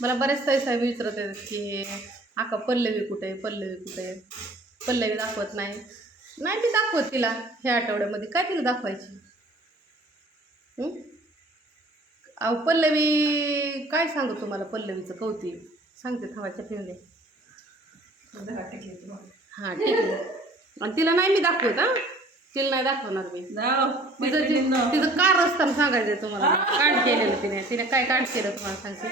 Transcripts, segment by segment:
मला बरेच ताई साहेब विचारत आहेत की आका पल्लवी कुठे आहे? पल्लवी कुठे आहे? पल्लवी दाखवत नाही. नाही ती दाखवत तिला ह्या आठवड्यामध्ये. काय तिला दाखवायची? हं? अहो पल्लवी काय सांगू तुम्हाला पल्लवीचं कौतिक? सांगते थांबाच्या ठेवले हां ठीक आहे. आणि तिला नाही मी दाखवत हां? तिला नाही दाखवणार मी. तिचं तिचं कार असताना सांगायचं तुम्हाला. कांड केलेलं तिने. तिने काय कांड केलं तुम्हाला सांगते.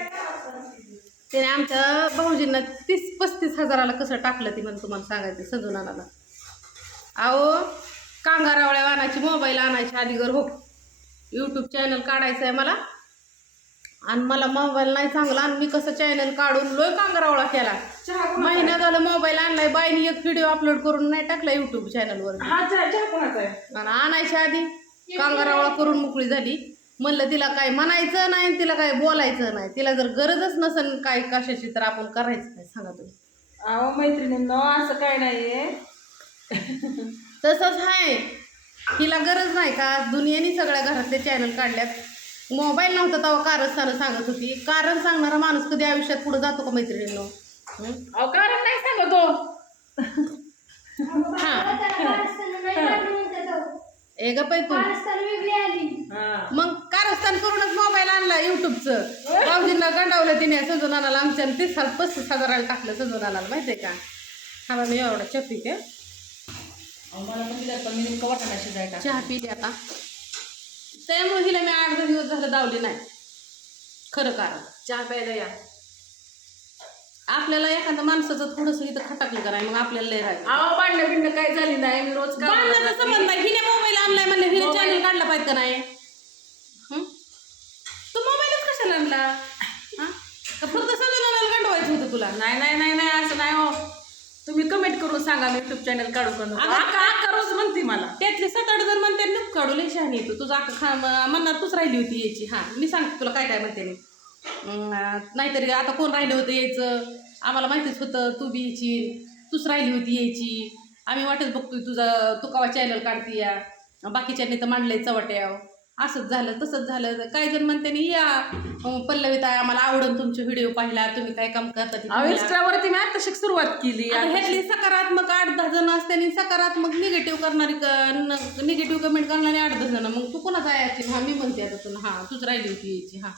तिने आमच्या भाऊजींना तीस पस्तीस हजाराला कसं टाकलं ती म्हणून तुम्हाला सांगायचं सजून आणायला अहो कांगारावळ्या आणायची मोबाईल आणायची आधीगर हो. यूट्यूब चॅनल काढायचं आहे मला. आणि मला मोबाईल नाही चांगला आणि मी कसं चॅनल काढून लोय कांगारावळा केला. महिना झालं मोबाईल आणलाय बाईने एक व्हिडिओ अपलोड करून नाही टाकला यूट्यूब चॅनलवर हा चहा चहा कोणाचा आहे? आणि आणायच्या आधी कांगारावळा करून मोकळी झाली. म्हणलं तिला काय म्हणायचं नाही तिला काय बोलायचं नाही. तिला जर गरजच नसेल काय कशाची तर आपण करायचं नाही सांगा तुम्ही. अहो मैत्रिणींनो असं काय नाहीये. तसंच आहे तिला गरज नाही का? दुनियेने सगळ्या घरातले चॅनल काढल्यात. मोबाईल नव्हता तेव्हा कारस्थानं सांगत होती. कारण सांगणारा माणूस कधी आयुष्यात पुढे जातो का मैत्रिणींनो? हं? अहो कारण नाही सांगतो ए ग पै तू. हा. मग कारस्थान करूनच मोबाईल आणला युट्यूबचं भाऊजींना गंडावलं तिने सजून आणायला आमच्या तीस साल पस्तीस हजाराला टाकलं सजून आणायला माहितीये का? हा मी एवढा चपी अहो, मला पण दिलं पण मी नेमकं वाटाणा शिजायला चहा पिली आता. त्यामुळे हिला मी आठ दहा दिवस झालं दावली नाही. खरं कारण. चहा प्यायला या. आपल्याला एखाद्या माणसाचं थोडंसं इथं खटाकलं का नाही मग आपल्याला लय राहील अहो भांडणं बिंड काय झाली नाही मी रोज कामाला जाते. संबंध आहे. हिने मोबाईल आणलाय म्हणलं हिने Mobile- चॅनल काढला पाहिजे का नाही? हं? तू मोबाईलच कशाला आणला? हा? का फक्त सजून गंडवायचं होतं तुला. नाही नाही नाही नाही असं नाही हो. तुम्ही कमेंट करून सांगा मी युट्यूब चॅनल काढू का नको. अगं- अक्का अक्का रोज म्हणते मला. त्यातले सात आठ जण म्हणते नुक काढू लय शहाणी तू. तुझा अख्खा खा म- म्हणणार तूच राहिली होती यायची हां मी सांगते तुला काय काय म्हणते मी. नाहीतरी आता कोण राहिलं होतं यायचं? आम्हाला माहितीच होतं तू बी यायची तूच राहिली होती यायची. आम्ही वाटत बघतोय तुझा तू कवा चॅनल काढती या? बाकीच्यांनी तर मांडलंय चवट्याव. असंच झालं तसंच झालं. काही जण म्हणते या पल्लवी ताई आम्हाला आवडून तुमचे व्हिडिओ पाहिला तुम्ही काय काम करता. इंस्टावरती मी आता सुरुवात केली. ह्यातली सकारात्मक आठ दहा जण असते आणि सकारात्मक निगेटिव्ह करणारी निगेटिव्ह कमेंट करणारी आठ दहा जण. मग तू कोणाचा यायची हा मी म्हणते आता तुला. हा तूच राहिली होती यायची. हा.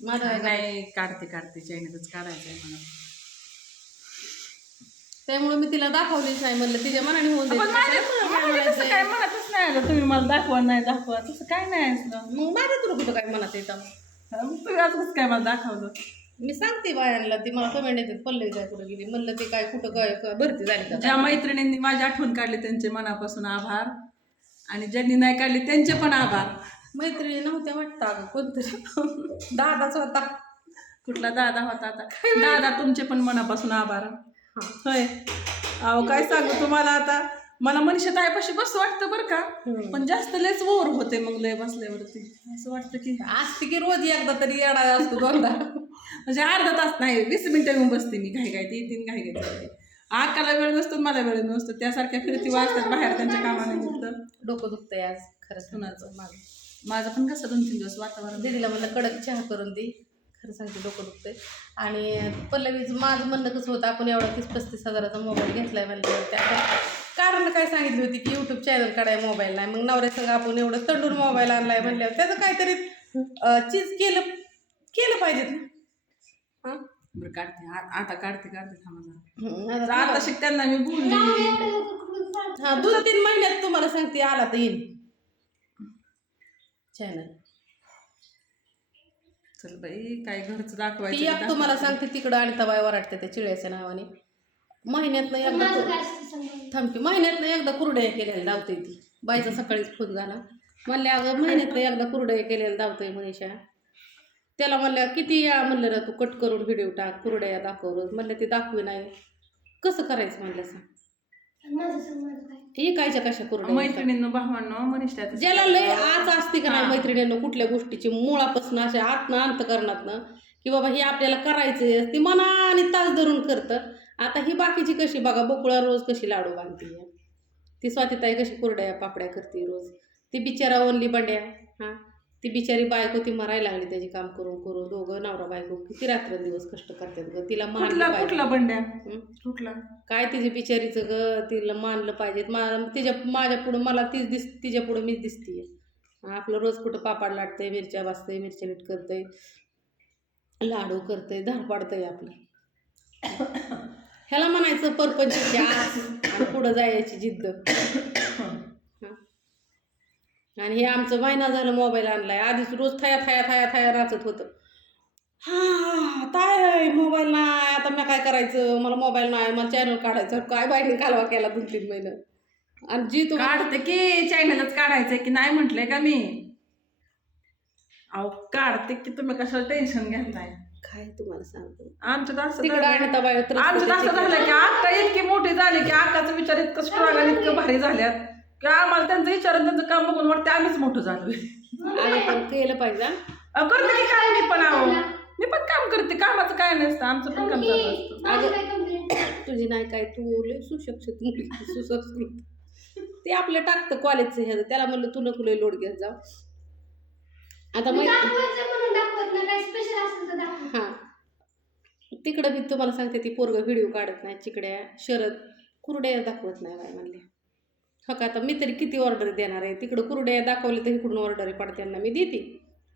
का? नाही काढते काढते. चॅनलच काढायचंय मला. त्यामुळे मी तिला दाखवलीच नाही म्हणलं तिच्या मनाने होऊन पण द्यायचं. माझ्या काय माझ्या तसं काय म्हणायचंय? म्हणतच नाही आलं. तुम्ही मला दाखवा नाही दाखवा. तसं काय नाही असलं मग माझ्या तुला कुठं काय म्हणत येतं? तुम्ही आज कसं काय मला दाखवलं? मी सांगते बायांना ती मला कमेंट येते पल्लवी काय कुठं गेली? म्हणलं ते काय कुठं काय काय भरती झाली का? ज्या मैत्रिणींनी माझी आठवण काढली त्यांचे मनापासून आभार. आणि ज्यांनी नाही काढले त्यांचे पण आभार. मैत्रिणी नव्हत्या वाटतं अगं कोणतरी. दादाच होता कुठला दादा होता आता. दादा तुमचे पण मनापासून आभार. होय. अहो काय सांगू तुम्हाला आता? मला मनीषा ताईपाशी बस वाटतं बरं का. पण जास्त लयच ओर होते मग लय बसल्यावरती. असं वाटतं की असते की रोज एकदा तरी येडा असतो दोनदा. म्हणजे अर्धा तास नाही वीस मिनिटं येऊन बसते मी घाई घाई ती तीन घाई घाई आकाला वेळ नसतो मला वेळ नसतो. त्यासारख्या फिरती वाजतात बाहेर त्यांच्या कामानिमित्त. डोकं दुखतंय आज खरं कुणाचं? माझं. माझं पण कसं दोन तीन दिवस वातावरण दीदीला म्हणलं कडक चहा करून दे. खरं सांगते डोकं दुखतंय. आणि पल्लवीचं माझं म्हणणं कसं होतं आपण एवढा तीस पस्तीस हजाराचा मोबाईल घेतलाय म्हणलं. त्या कारण काय सांगितली होती की यूट्यूब चॅनल काढाय मोबाईल नाही. मग नवऱ्या संग आपण एवढं तंडून मोबाईल आणलाय म्हणल्यावर त्याचं काहीतरी चीज केलं केलं पाहिजे. ना हां? बरं काढते. आता काढते काढते थांबा जरा. आता आता शिकताना मी बोलली. हा दोन तीन महिन्यात तुम्हाला सांगते आला तर येईल. चॅनल चल बाई काय घरचं ती दाखवायचं एक तुम्हाला सांगते तिकडं आणि तबाय वराटते त्या चिळ्याच्या नावाने. महिन्यातनं एकदा कु- थांबते महिन्यातनं एकदा कुरडया केलेल्या धावते ती. बाईचा सकाळीच खून झाला. म्हणले अगं महिन्यातनं एकदा कुरडया केलेल्या धावतोय मनीषा. त्याला म्हणल्या किती या? म्हणलं ना तू कट करून व्हिडिओ टाक कुरडया दाखव. रोज म्हणलं ते दाखवी नाही. कसं करायचं? म्हणलं सांग. हे कायच्या कशा कुरडया मैत्रिणींनो भावांनो ज्याला लय आज असते का नाही. मैत्रिणीनं कुठल्या गोष्टीची मुळापासून अशा आतनं अंत करणातनं की बाबा हे आपल्याला करायचंय ती मनाने तास धरून करतं. आता ही बाकीची कशी बघा बकुळा रोज कशी लाडू बांधते. ती स्वातीताई कशी कुरड्या पापड्या करते रोज. ती बिचारा ओनली बंड्या हां. ती बिचारी बायको ती मरायला लागली त्याची काम करून करून. दोघं नवरा बायको किती रात्रंदिवस कष्ट करतात ग. तिला कुठला मानलं कुठला पाहिजे बंड्या? कुठला? काय तिची बिचारीचं ग? तिला मानलं पाहिजे. मा तिच्या माझ्या पुढं मला तीच दिस तिच्या पुढं मीच दिसतीये. आपलं रोज कुठं पापड लाटतंय मिरच्या भाजतंय मिरच्या नीट करतंय. लाडू करतंय धार पाडतंय आपलं. ह्याला म्हणायचं परपंचाची आस आणि पुढं जायची जिद्द. आणि हे आमचं महिना झालं मोबाईल आणलाय. आधीच रोज थया थया थया थया नाचत होतं. हा काय मोबाईल नाही. आता मी काय करायचं? मला मोबाईल नाही. मला चॅनल काढायचं. काय बाईने कालवा केला दोन तीन महिने? आणि जी तुम्हाला काढते की चॅनलच काढायचंय की नाही म्हटलंय का मी? अहो काढते की तुम्ही कशाला टेन्शन घेताय? काय तुम्हाला सांगतो आमच्यात असं आमच्यात असं झालं की आता इतकी मोठी झाली की आकाचा विचार इतकं स्ट्रॉंग इतकं भारी झाल्यात. की आम्हाला त्यांचं विचार आणि त्यांचं काम बघून वाटतं आम्हीच मोठं झालोय. आम्ही पण केलं पाहिजे हा? करते की काय मी पण आहो मी पण काम करते कामाचं काय नसतं आमचं पण काम चालू असतं. तुझी नाही काय तू लय सुशिक्षित मुलगी सुसंस्कृत. ते आपलं टाकतं कॉलेजचं ह्याचं त्याला म्हणलं तू नको लय लोड घेत जाऊ. आता मग हा. तिकडं मी तुम्हाला सांगते ती पोरग व्हिडिओ काढत नाही चिकड्या शरद कुरड्या दाखवत नाही बाय म्हणल्या हो का? आता मी तरी किती ऑर्डर देणार आहे? तिकडं कुरड्या दाखवले तर इकडून ऑर्डर पाडते त्यांना मी देते.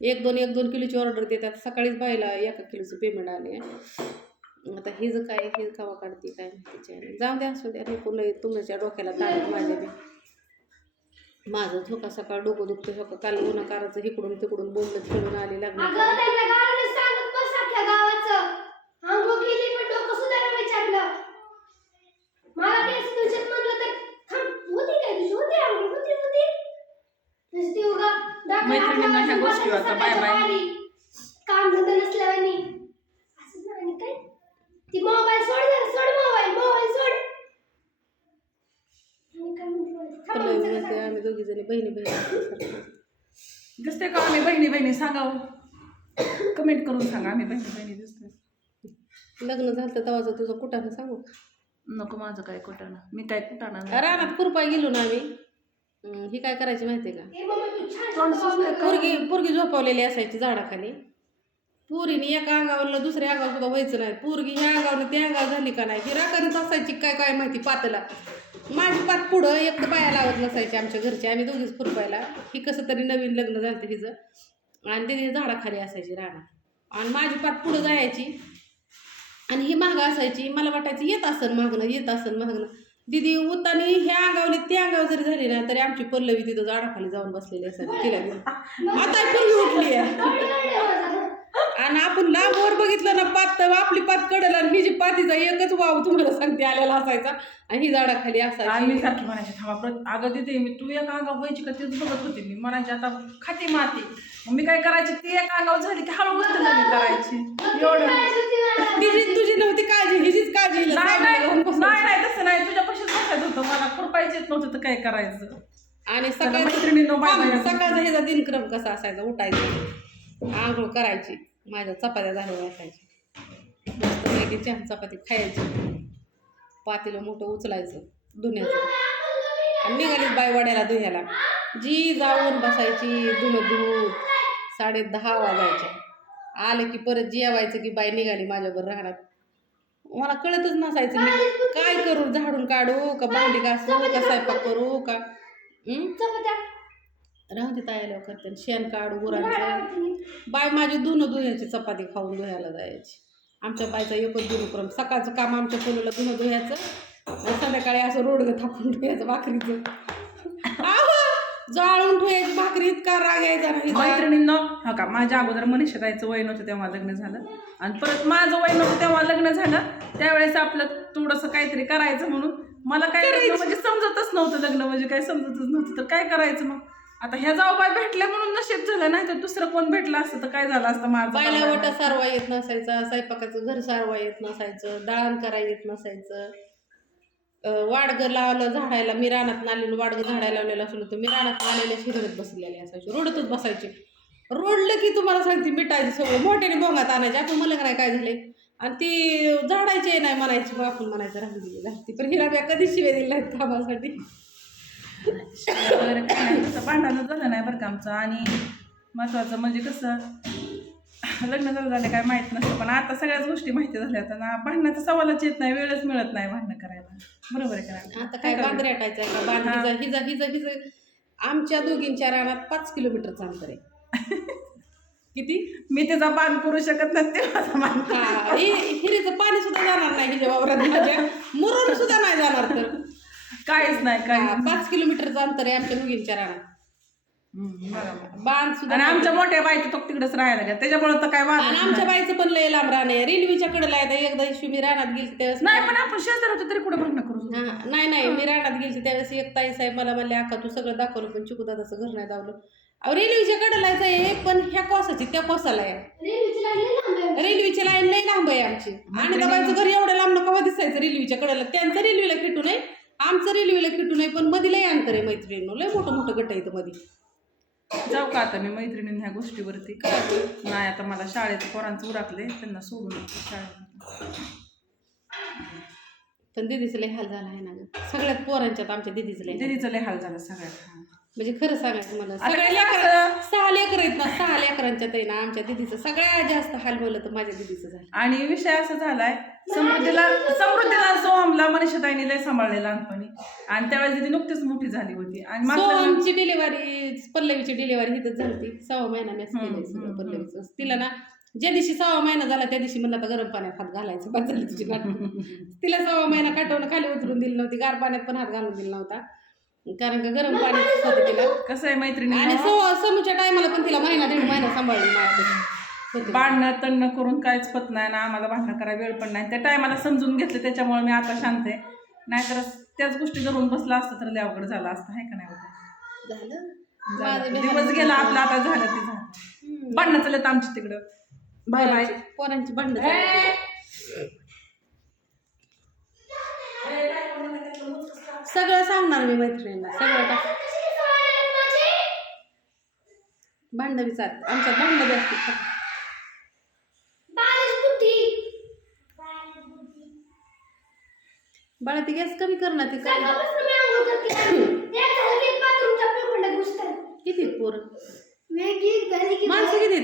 एक दोन एक दोन किलोची ऑर्डर देतात. सकाळीच बायला एका किलोचं पेमेंट आले आता हे जर काय हे कावा काढते काय माहिती channel. जाऊ द्या असू द्या. नको लय तुमच्या डोक्याला ताण माझ्या बी. माझं झोका सकाळ डोकं दुखतं झोका काल गुन्हाकाराचं इकडून तिकडून बोंबलत खेळून आले लागले मैत्रिणींना ह्या गोष्टी आता बाय बाय. काम धंदा नसल्यावानी. असंच ना आणि काय? ती मोबाईल सोड जरा सोड मोबाईल मोबाईल सोड. आणि काय म्हणते आम्ही दोघी जणी बहिणी बहिणी. दिसते का? आम्ही बहिणी बहिणी सांगावं. कमेंट करून सांगा. आम्ही बहिणी बहिणी दिसते लग्न झालं तर तेव्हाचं तुझं कुठानं सांगू. नको माझं काय कुठाना मी काय कुठाना नाही. रानात कुरपाय गेलो ना आम्ही. ही काय करायची माहितीये का? ए मम्मी तू छान तोंड का? पोरगी पोरगी झोपवलेली असायची झाडाखाली. पुरीने एका अंगावरलं दुसऱ्या अंगावर सुद्धा व्हायचं नाही. पोरगी ह्या अंगावरनं त्या अंगावर झाली का नाही? ती राखानीच असायची काय काय माहिती पातला. माझी पात पुढं एक बाया लावत नसायची आमच्या घरचे. आम्ही दोघीच खुरपायला. ही कसं तरी नवीन लग्न झालं हिचं. आणि तिने झाडाखाली असायची रानात. आणि माझी पात पुढं जायची. आणि ही मागं असायची. मला वाटायचं येत असन मागणं येत असन मागणं. दिदी उतानी ह्या अंगावली त्या अंगावर जरी झाली ना तरी आमची पल्लवी तिथं झाडाखाली जाऊन बसलेली असायची तिला घेऊन. आता पल्लवी उठली आहे. आणि आपण लांब वर बघितलं ना पात तर आपली पात कडल आणि ही जी पातीचा एकच वाव तुम्हाला सांगते आलेला असायचा. आणि ही झाडाखाली असायची. सारखी म्हणायची थांबा परत अगं तिथे मी तू एका अंगावर व्हायची का? तेच बघत होते मी. म्हणायची आता खाती माती. मग मी काय करायची? ती एका अंगावर झाली की हळू वस्तू मी करायची. एवढं. तिची तुझी नव्हती काळजी हिचीच काळजी हिला नाही नाही. नाही नाही तसं नाही. तुझ्या पशीच बसायचं होतं. मला खुरपायचं येत नव्हतं तर काय करायचं? आणि सकाळ मैत्रिणींनो, बाय बाय. सकाळचा ह्याचा दिनक्रम कसा असायचा? उठायचं. आंघोळ करायची. माझ्या चपात्या झाल्या असायची मस्त पैकी चहा चपाती खायची. पातेलं मोठं उचलायचं धुण्याचं. आणि निघालीच बाई वड्याला धुयाला जी जाऊन बसायची धुणं धुवून साडे दहा वाजायच्या आलं की परत जेवायचं की बाई निघाली माझ्यावर राहणार मला कळतच नसायचं मी काय करू झाडून काढू का भांडी घासू का स्वयंपाक करू का? राहू दे तायला करते शेण काढू गुरांचं. बाय माझी धुणं धुयाची चपाती खाऊन धुयाला जायची. आमच्या बायचा एकच दुरुक्रम सकाळचं काम आमच्या कोणाला धुणं धुयाचं आणि संध्याकाळी असं रोडगं थापून ठेवायचं भाकरीचं. जाळून ठेवायची भाकरी इतका राग यायचा नाही मैत्रिणींना हा का माझ्या अगोदर मनीषा ताईचं वय नव्हतं तेव्हा लग्न झालं. आणि परत माझं वय नव्हतं तेव्हा लग्न झालं. त्यावेळेस आपलं थोडंसं काहीतरी करायचं म्हणून. मला काय म्हणजे समजतच नव्हतं लग्न म्हणजे काय समजतच नव्हतं. तर काय करायचं मग? आता ह्या जाऊबाय भेटल्या म्हणून नशीब झालं नाही तर दुसरं कोण भेटलं असतं तर काय झालं असतं माझं? बायला वाटा सारवा येत नसायचा स्वयंपाकाचं घर सारवा येत नसायचं दळण करायला येत नसायचं. वाडगं लावलं झाडायला मी रानात नालेलं वाडगं झाडायला लावलेलं असलो तर मी रानात नालेल्या शिरत बसलेली असायची रोडतच बसायची. रोडलं की तुम्हाला सांगते मिटायचं सगळं मोठ्याने भोंगात आणायचे. आपण मला नाही काय झाले आणि ती झाडायची नाही म्हणायची आपण म्हणायचं राहिली घालती पण हिराब्या कधी शिवे दिल्या नाहीत कामासाठी. वगैरे काय नाही तसं भांडणच झालं नाही बरं का आमचं. आणि महत्वाचं म्हणजे कसं लग्न झालं झाले काय माहीत नसतं पण आता सगळ्याच गोष्टी माहिती झाल्या आता ना भांडणाचं सवालच येत नाही वेळच मिळत नाही भांडणं करायला. बरोबर आहे का आता काय बांध रेटायचं का? बांध. हिजा हिजा हिजा हिजा. आमच्या दोघींच्या रानात पाच किलोमीटरचं अंतर आहे. किती? मी त्याचा बांध करू शकत नाही ते माझा हि- हिरीचं पाणी सुद्धा जाणार नाही हिच्या वावरात. माझ्या मुरून सुद्धा नाही जाणार तर. काहीच नाही हा, काहीच पाच किलोमीटरचं अंतर आहे आमच्या दोघींच्या रानात. बांध सुद्धा आणि नाही. आमच्या मोठ्या बाई तर तो तिकडेच राहायला गेल्या त्याच्यामुळे तर काय वाद आणि आमच्या बाईचं पण लय लांब रान आहे. रेल्वेच्या कडेला आहे एकदा दिवशी मी रानात गेली त्यावेळेस नाही पण आपण शेजार होतो तरी कुठे भांडणं करू? हा, नाही नाही मी रानात गेली त्यावेळेस एक ताई साहेब मला म्हणले अक्का तू सगळं दाखवलं पण चिकू दादाचं घर नाही दावलं अहो रेल्वेच्या कडेला आहे पण ह्या कोसाची त्या कोसाला आहे. रेल्वेची लाईन लई लांब आहे. रेल्वेची लाईन लय लांब आहे आमची. आणि दबायचं घर एवढं लांब कवा दिसायचं रेल्वेच्या कडेला. त्यांचं रेल्वेला खिटू नये. आमचं रेल्वेला खिटू नये पण मध्ये लय अंतर आहे मैत्रिणीनं. लय मोठं मोठं गट आहे इथं मध्ये जाऊ का आता मी मैत्रिणींनी ह्या गोष्टीवरती? नाही आता मला शाळेत पोरांचं उराकले त्यांना सोडून शाळेत. पण दिदीचं लय हाल झाला आहे ना गं. सगळ्यात पोरांच्यात आमच्या दिदीचं लय. दिदीचं लय हाल झाला सगळ्यात. म्हणजे खरं सांगायचं मला आता सगळ्या कसं? लेकर असं- सहा लेकर आहेत ना सहा लेकरांच्यात आहे ना आमच्या दिदीचं. सगळ्यात जास्त हाल बोललं तर माझ्या दिदीचं झालं. आणि विषय असा झालाय समृद्धीला समृद्धीला सोहमला मनीषाताईने लय सांभाळले लहानपणी. आणि त्यावेळेस ती नुकतीच मोठी झाली होती. आणि मागच्या सोहमची डिलिव्हरी पल्लवीची डिलिव्हरी इथंच झाली सहा महिना मी सगळं पल्लवीचं. तिला ना ज्या दिवशी सहा महिना झाला त्या दिवशी म्हणलं आता गरम पाण्यात हात घालायचं. बस झाली तुझी नाटकं. तिला सहा महिना काटवून खाली उतरून दिली नव्हती. गार पाण्यात पण हात घालून दिला नव्हता. कारण का गरम पाण्यात होतं तिला. कसं आहे मैत्रिणी? आणि सो समूच्या टायमाला पण तिला महिना दीड महिना सांभाळली माझ्यापाशी भांडणं तणणं करून काहीच पत नाही ना आम्हाला भांडणं करायला वेळ पण नाही. त्या टायमाला समजून घेतलं त्याच्यामुळे मी आता शांत आहे. नाहीतर त्याच गोष्टी धरून बसला असतं तर अवघड झालं असतं आहे का नाही होतं? दिवस गेला आपला आता झालं ते झालं. भांडणं चालत आमची तिकडं. Bye bye. पोरांची- भांडणं. सगळं सांगणार मी मैत्रिणींना. सगळं टाक. कशी सवय लागली माझी? भांडण बी चालत आमच्यात भांडणं बी असतात बाळाची बुद्धी. बाळा ती गॅस कमी कर ना ती काय सकाळपासून मी आंघोळ करते. एक झालं की bathroom च्या आपल्या कुंड्यात घुसतात. किती पोर मी की माणसं किती आहेत?